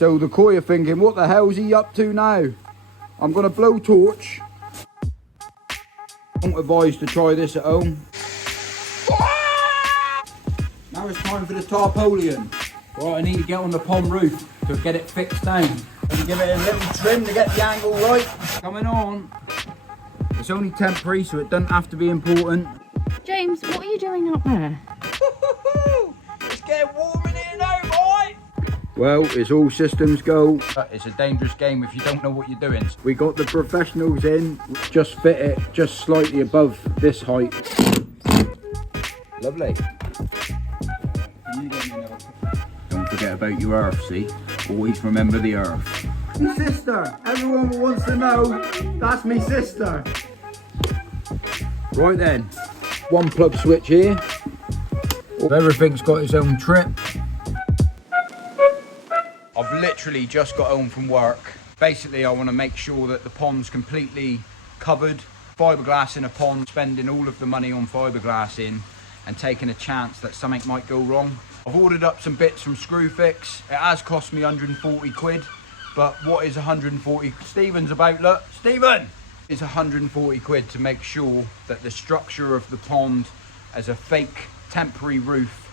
So the koi are thinking, what the hell's he up to now? I'm gonna blow torch. Don't advise to try this at home. Now it's time for the tarpaulin. Right, I need to get on the pond roof to get it fixed down. And give it a little trim to get the angle right. Coming on. It's only temporary, so it doesn't have to be important. James, what are you doing up there? It's getting warm in here now, boy! Well, it's all systems go. It's a dangerous game if you don't know what you're doing. We got the professionals in, just fit it just slightly above this height. Lovely. Don't forget about your earth, see? Always remember the earth. My sister! Everyone wants to know, that's me sister. Right then, one plug switch here. Everything's got its own trip. I've literally just got home from work. Basically, I want to make sure that the pond's completely covered. Fiberglass in a pond, spending all of the money on fiberglass in and taking a chance that something might go wrong. I've ordered up some bits from Screwfix. It has cost me 140 quid, but what is 140? Stephen's about, look. Stephen! It's 140 quid to make sure that the structure of the pond as a fake temporary roof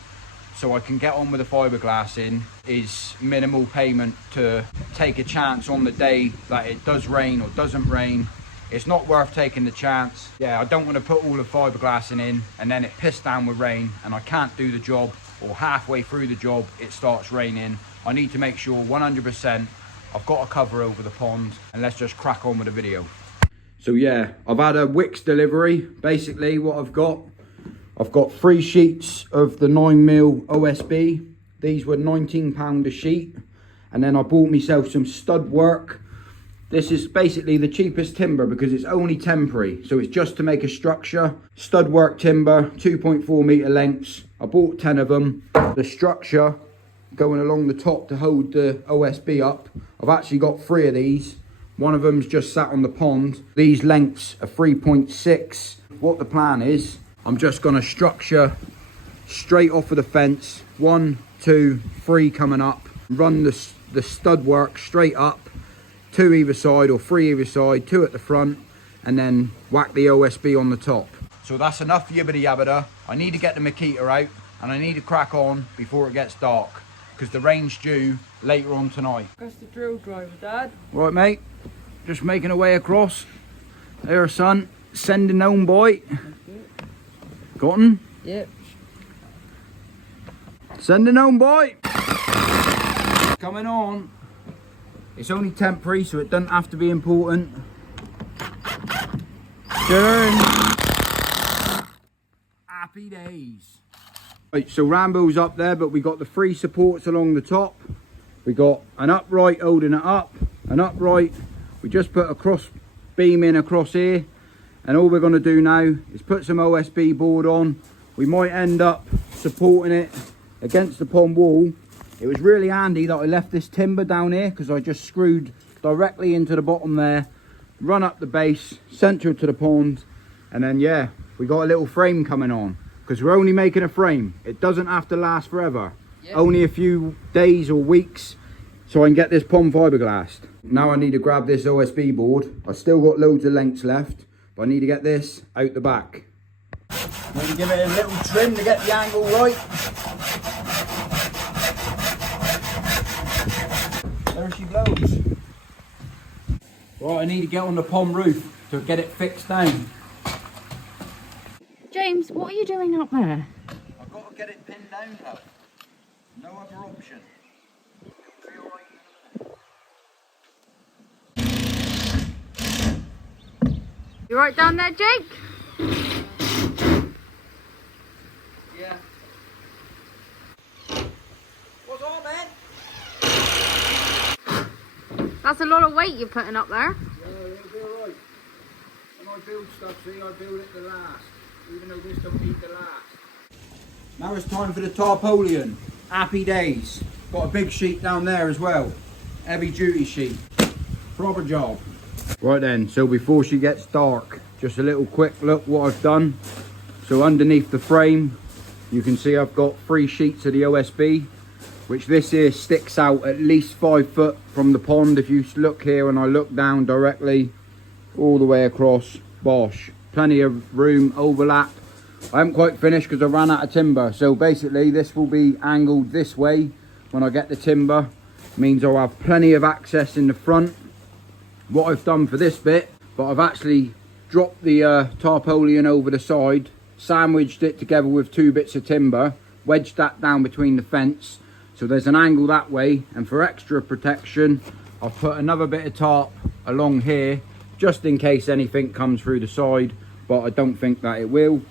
so I can get on with the fiberglass in is minimal payment to take a chance on the day that it does rain or doesn't rain. It's not worth taking the chance. Yeah, I don't want to put all the fiberglass in and then it piss down with rain and I can't do the job, or halfway through the job it starts raining. I need to make sure 100% I've got a cover over the pond, and let's just crack on with the video. So yeah, I've had a Wix delivery. Basically what I've got 3 sheets of the 9mm OSB. These were £19 a sheet. And then I bought myself some stud work. This is basically the cheapest timber because it's only temporary. So it's just to make a structure. Stud work timber, 2.4 metre lengths. I bought 10 of them. The structure going along the top to hold the OSB up. I've actually got 3 of these. One of them's just sat on the pond. These lengths are 3.6. What the plan is, I'm just gonna structure straight off of the fence. 1, 2, 3 coming up. Run the stud work straight up. 2 either side or 3 either side, 2 at the front, and then whack the OSB on the top. So that's enough yibbity yabbada. I need to get the Makita out and I need to crack on before it gets dark because the rain's due later on tonight. That's the drill driver, Dad. Right, mate, just making our way across. There, son, sending home, boy. Got him? Yep. Sending home, boy. Coming on. It's only temporary, so it doesn't have to be important. Turn. Happy days. Right, so Rambo's up there, but we got the 3 supports along the top. We got an upright holding it up, an upright. We just put a cross beam in across here. And all we're gonna do now is put some OSB board on. We might end up supporting it against the pond wall. It was really handy that I left this timber down here because I just screwed directly into the bottom there, run up the base, central to the pond, and then yeah, we got a little frame coming on because we're only making a frame. It doesn't have to last forever. Yep. Only a few days or weeks so I can get this pond fiberglassed. Now I need to grab this OSB board. I still got loads of lengths left, but I need to get this out the back. Maybe give it a little trim to get the angle right. There she goes. Right, I need to get on the pond roof to get it fixed down. James, what are you doing up there? I've got to get it pinned down, love. No other option. You right down there, Jake? Yeah. What's on, man? That's a lot of weight you're putting up there. Yeah, it'll be alright. When I build stuff, see, I build it to last. Even though this don't need to last. Now it's time for the tarpaulin. Happy days. Got a big sheet down there as well. Heavy duty sheet. Proper job. Right then, so before she gets dark, just a little quick look what I've done. So underneath the frame, you can see I've got 3 sheets of the OSB. which this here sticks out at least 5 foot from the pond. If you look here and I look down directly all the way across, bosh, plenty of room, overlap. I haven't quite finished because I ran out of timber, so basically this will be angled this way when I get the timber. Means I'll have plenty of access in the front. What I've done for this bit, but I've actually dropped the tarpaulin over the side, sandwiched it together with 2 bits of timber, wedged that down between the fence, so there's an angle that way. And for extra protection, I've put another bit of tarp along here, just in case anything comes through the side, but I don't think that it will.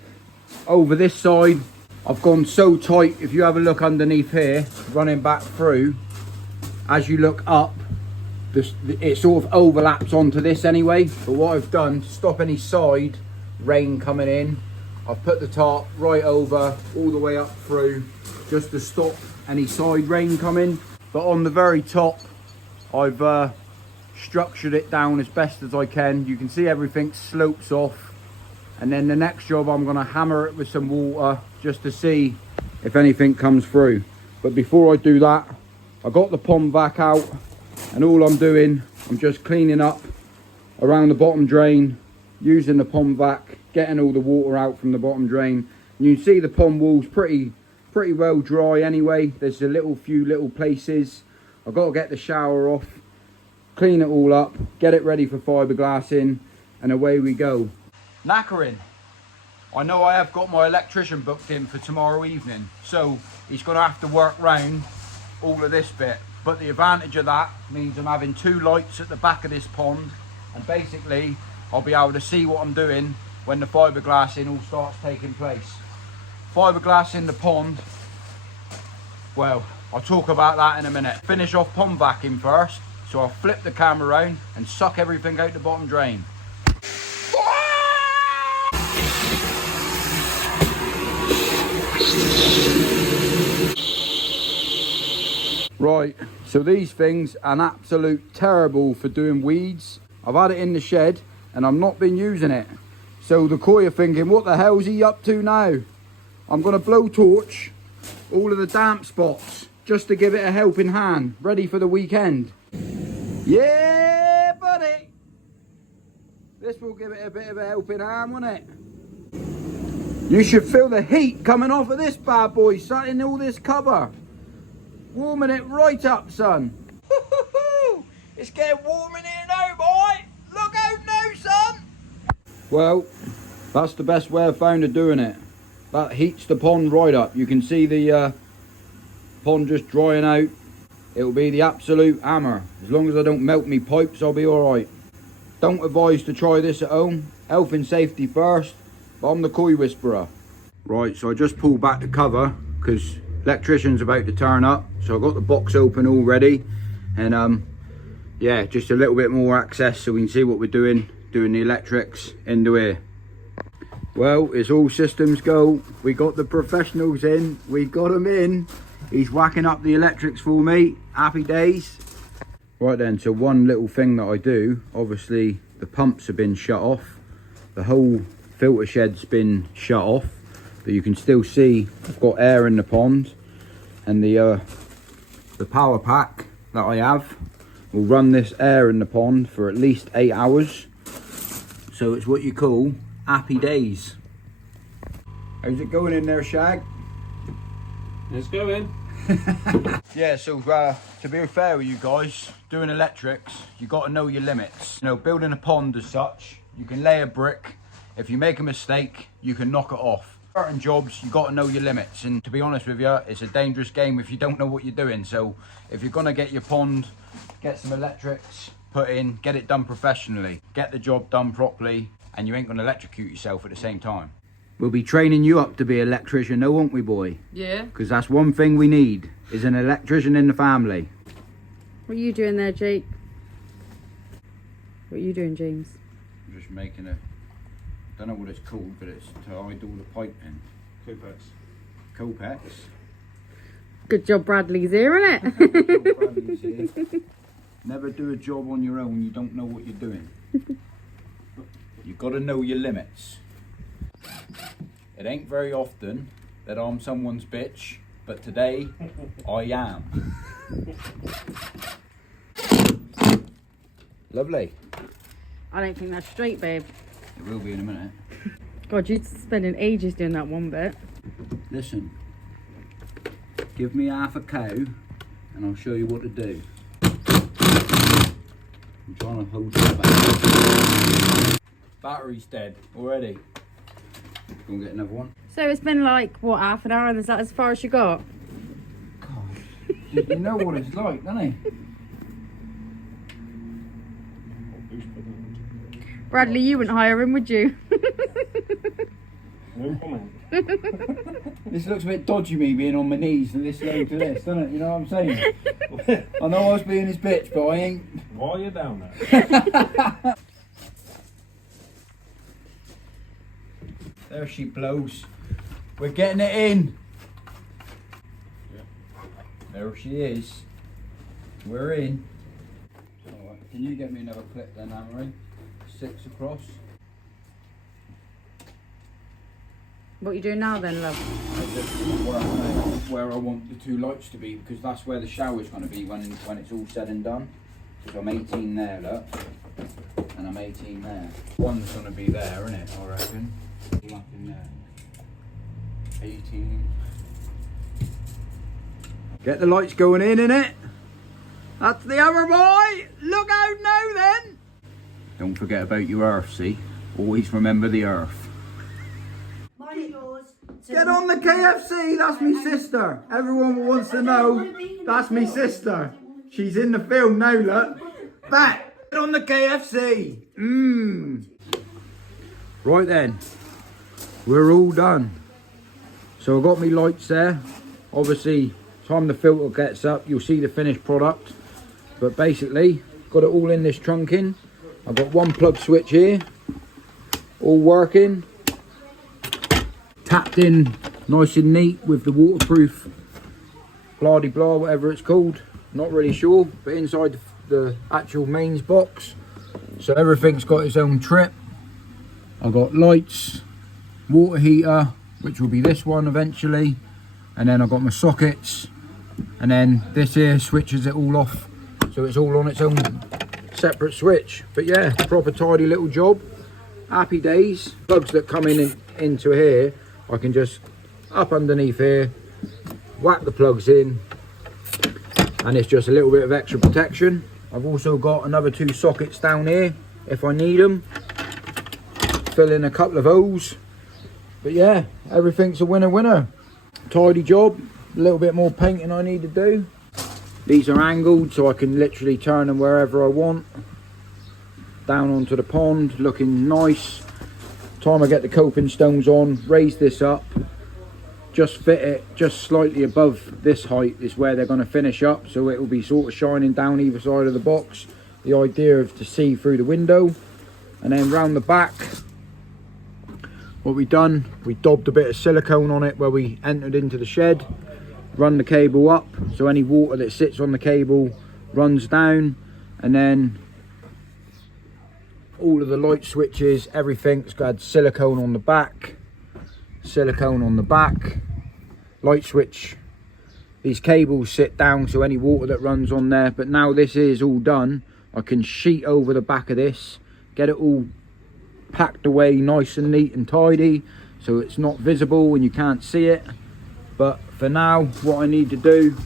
Over this side, I've gone so tight, if you have a look underneath here, running back through, as you look up, it sort of overlaps onto this anyway. But what I've done to stop any side rain coming in, I've put the tarp right over all the way up through, just to stop any side rain coming. But on the very top, I've structured it down as best as I can. You can see everything slopes off, and then the next job I'm going to hammer it with some water just to see if anything comes through. But before I do that, I got the pond vac out, and all I'm doing, I'm just cleaning up around the bottom drain using the pond vac, getting all the water out from the bottom drain. And you can see the pond wall's pretty well dry anyway. There's a few little places. I've got to get the shower off, clean it all up, get it ready for fiberglassing, and away we go. Knackering. I know I have got my electrician booked in for tomorrow evening, so he's going to have to work round all of this bit. But the advantage of that means I'm having 2 lights at the back of this pond, and basically I'll be able to see what I'm doing when the fiberglassing all starts taking place. Fiberglassing the pond, well, I'll talk about that in a minute. Finish off pond vacuum first, so I'll flip the camera around and suck everything out the bottom drain. Right, so these things are an absolute terrible for doing weeds. I've had it in the shed and I've not been using it. So the koi are thinking, what the hell's he up to now? I'm going to blow torch all of the damp spots just to give it a helping hand, ready for the weekend. Yeah, buddy! This will give it a bit of a helping hand, won't it? You should feel the heat coming off of this bad boy, sat in all this cover. Warming it right up, son. It's getting warm in here now, boy. Look out now, son. Well, that's the best way I've found of doing it. That heats the pond right up. You can see the pond just drying out. It'll be the absolute hammer. As long as I don't melt me pipes, I'll be all right. Don't advise to try this at home. Health and safety first, but I'm the koi whisperer. Right, so I just pulled back the cover because electrician's about to turn up. So I've got the box open already, and yeah, just a little bit more access so we can see what we're doing the electrics into here. Well, it's all systems go. We got the professionals in, we got them in. He's whacking up the electrics for me. Happy days. Right then, so one little thing that I do, obviously the pumps have been shut off, the whole filter shed's been shut off, but you can still see I've got air in the pond, and the power pack that I have will run this air in the pond for at least 8 hours. So it's what you call happy days. How's it going in there, Shag? It's going. Yeah, so to be fair with you guys, doing electrics, you got to know your limits. You know, building a pond as such, you can lay a brick. If you make a mistake, you can knock it off. Certain jobs, you got to know your limits, and to be honest with you, it's a dangerous game if you don't know what you're doing. So if you're gonna get your pond, get some electrics put in, get it done professionally, get the job done properly, and you ain't gonna electrocute yourself at the same time. We'll be training you up to be an electrician though, won't we, boy? Yeah. Because that's one thing we need, is an electrician in the family. What are you doing there, Jake? What are you doing, James? I'm just making a, don't know what it's called, but it's to hide all the piping. Copex. Copex. Good job Bradley's here, innit? Never do a job on your own, you don't know what you're doing. You've got to know your limits. It ain't very often that I'm someone's bitch but today I am. Lovely. I don't think that's straight, babe. It will be in a minute. God, you're spending ages doing that one bit. Listen, give me half a cow and I'll show you what to do. I'm trying to hold it back. Battery's dead already. Go and get another one. So it's been like, what, half an hour, and is that as far as you got? God, you know what it's like, don't you? Bradley, you wouldn't hire him, would you? No comment. This looks a bit dodgy, me being on my knees and this low to this, doesn't it? You know what I'm saying? I know I was being his bitch, but I ain't. Why are you down there? There she blows. We're getting it in. Yeah. There she is. We're in. Alright, can you get me another clip then, Anne-Marie? 6 across. What are you doing now then, love? I just where I want the two lights to be, because that's where the shower's going to be when it's all said and done. Because I'm 18 there, look. And I'm 18 there. One's going to be there, isn't it, I reckon? Up in there. 18. Get the lights going in, innit? That's the other boy! Look out now then! Don't forget about your earth, see? Always remember the earth. Get on the KFC, that's me sister. Everyone wants to know, that's me sister. She's in the film now, look. Back! Get on the KFC! Right then, we're all done. So I've got me lights there. Obviously, time the filter gets up, you'll see the finished product. But basically, got it all in this trunking. I've got one plug switch here, all working. Tapped in nice and neat with the waterproof blah de blah, whatever it's called. Not really sure, but inside the actual mains box. So everything's got its own trip. I've got lights, water heater, which will be this one eventually. And then I've got my sockets. And then this here switches it all off. So it's all on its own separate switch. But yeah, proper tidy little job. Happy days. Plugs that come into here, I can just up underneath here, whack the plugs in, and it's just a little bit of extra protection. I've also got another 2 sockets down here if I need them. Fill in a couple of holes. But yeah, everything's a winner. Tidy job. A little bit more painting I need to do. These are angled so I can literally turn them wherever I want. Down onto the pond, looking nice. Time I get the coping stones on, raise this up, just fit it just slightly above this height is where they're going to finish up, so it will be sort of shining down either side of the box. The idea is to see through the window. And then round the back, what we've done, we daubed a bit of silicone on it where we entered into the shed, run the cable up so any water that sits on the cable runs down, and then all of the light switches, everything's got silicone on the back, light switch. These cables sit down so any water that runs on there. But now this is all done, I can sheet over the back of this, get it all packed away nice and neat and tidy so it's not visible and you can't see it. But for now, what I need to do,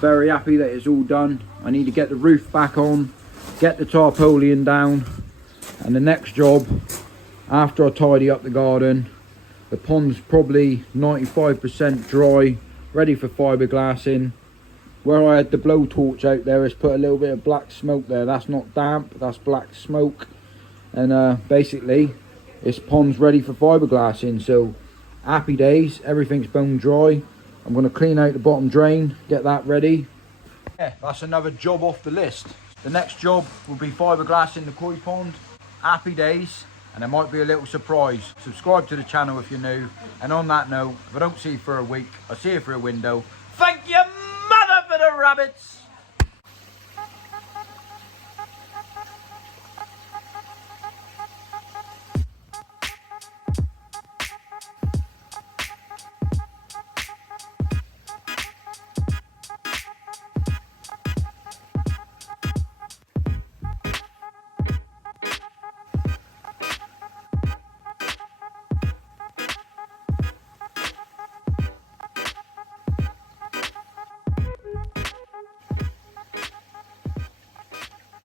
very happy that it's all done. I need to get the roof back on, get the tarpaulin down. And the next job, after I tidy up the garden, the pond's probably 95% dry, ready for fiberglass in. Where I had the blowtorch out there, has put a little bit of black smoke there. That's not damp, that's black smoke. And basically, this pond's ready for fiberglass in. So happy days, everything's bone dry. I'm going to clean out the bottom drain, get that ready. Yeah, that's another job off the list. The next job will be fiberglass in the koi pond. Happy days, and there might be a little surprise. Subscribe to the channel if you're new, and on that note, if I don't see you for a week, I'll see you through a window. Thank you, mother, for the rabbits.